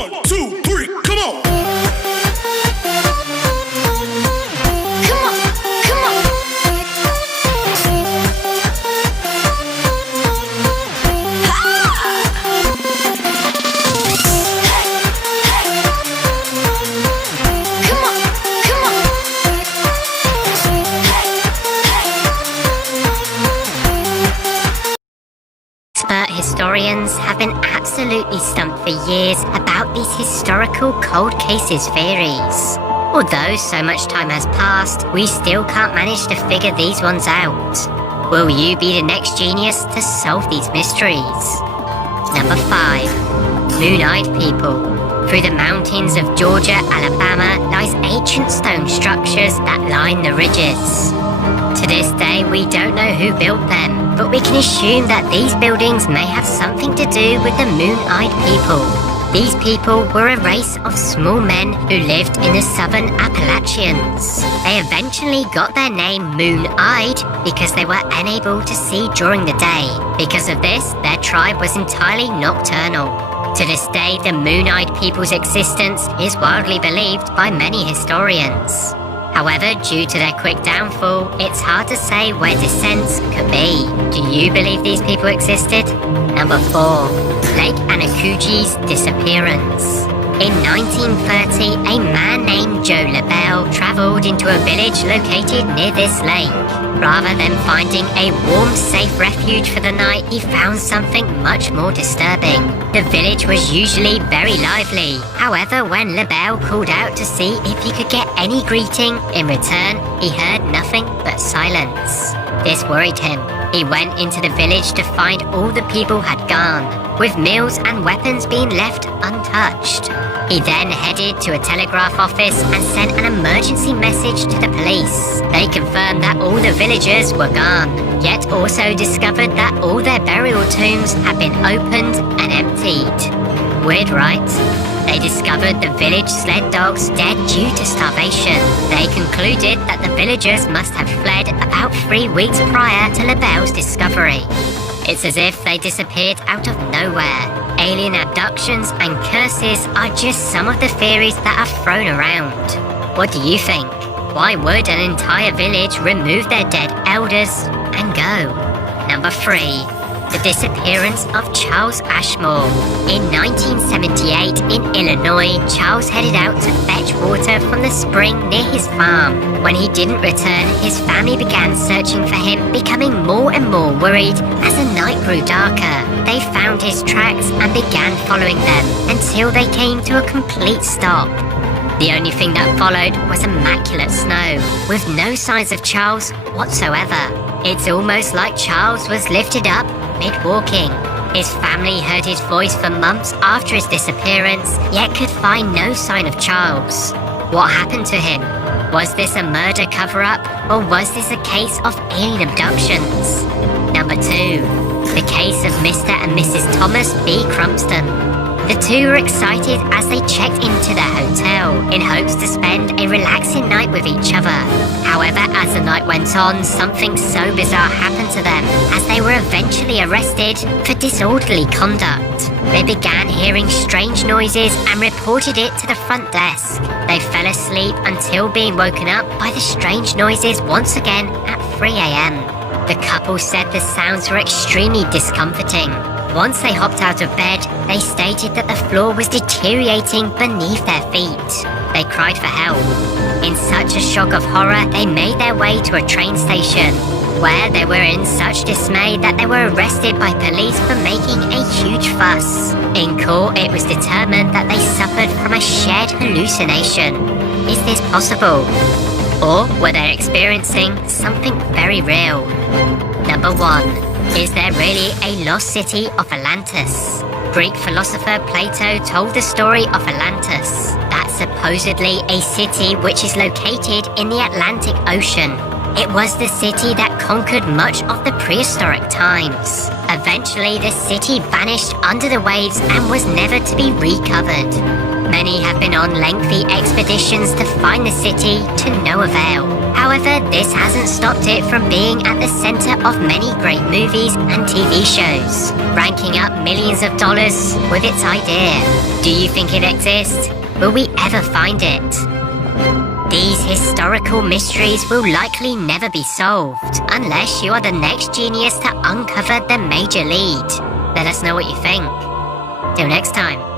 1, 2, 3, come on! Historians have been absolutely stumped for years about these historical cold cases theories. Although so much time has passed, we still can't manage to figure these ones out. Will you be the next genius to solve these mysteries? Number 5. Moon-eyed people. Through the mountains of Georgia, Alabama, lies ancient stone structures that line the ridges. To this day, we don't know who built them, but we can assume that these buildings may have something to do with the moon-eyed people. These people were a race of small men who lived in the southern Appalachians. They eventually got their name moon-eyed because they were unable to see during the day. Because of this, their tribe was entirely nocturnal. To this day, the moon-eyed people's existence is widely believed by many historians. However, due to their quick downfall, it's hard to say where descents could be. Do you believe these people existed? Number 4. Lake Anakuji's disappearance. In 1930, a man named Joe LaBelle traveled into a village located near this lake. Rather than finding a warm, safe refuge for the night, he found something much more disturbing. The village was usually very lively. However, when LaBelle called out to see if he could get any greeting, in return, he heard nothing but silence. This worried him. He went into the village to find all the people had gone, with meals and weapons being left untouched. He then headed to a telegraph office and sent an emergency message to the police. They confirmed that all the villagers were gone, yet also discovered that all their burial tombs had been opened and emptied. Weird, right? They discovered the village sled dogs dead due to starvation. They concluded that the villagers must have fled about 3 weeks prior to LaBelle's discovery. It's as if they disappeared out of nowhere. Alien abductions and curses are just some of the theories that are thrown around. What do you think? Why would an entire village remove their dead elders and go? Number 3. The disappearance of Charles Ashmore. In 1978, in Illinois, Charles headed out to fetch water from the spring near his farm. When he didn't return, his family began searching for him, becoming more and more worried as the night grew darker. They found his tracks and began following them until they came to a complete stop. The only thing that followed was immaculate snow, with no signs of Charles whatsoever. It's almost like Charles was lifted up mid-walking. His family heard his voice for months after his disappearance, yet could find no sign of Charles. What happened to him? Was this a murder cover-up, or was this a case of alien abductions? Number 2. The case of Mr. and Mrs. Thomas B. Crumpston. The two were excited as they checked into their hotel in hopes to spend a relaxing night with each other. However, as the night went on, something so bizarre happened to them as they were eventually arrested for disorderly conduct. They began hearing strange noises and reported it to the front desk. They fell asleep until being woken up by the strange noises once again at 3 a.m. The couple said the sounds were extremely discomforting. Once they hopped out of bed, they stated that the floor was deteriorating beneath their feet. They cried for help. In such a shock of horror, they made their way to a train station, where they were in such dismay that they were arrested by police for making a huge fuss. In court, it was determined that they suffered from a shared hallucination. Is this possible? Or were they experiencing something very real? Number 1. Is there really a lost city of Atlantis? Greek philosopher Plato told the story of Atlantis. That's supposedly a city which is located in the Atlantic Ocean. It was the city that conquered much of the prehistoric times. Eventually, the city vanished under the waves and was never to be recovered. Many have been on lengthy expeditions to find the city to no avail. However, this hasn't stopped it from being at the center of many great movies and TV shows, ranking up millions of dollars with its idea. Do you think it exists? Will we ever find it? These historical mysteries will likely never be solved unless you are the next genius to uncover the major lead. Let us know what you think. Till next time.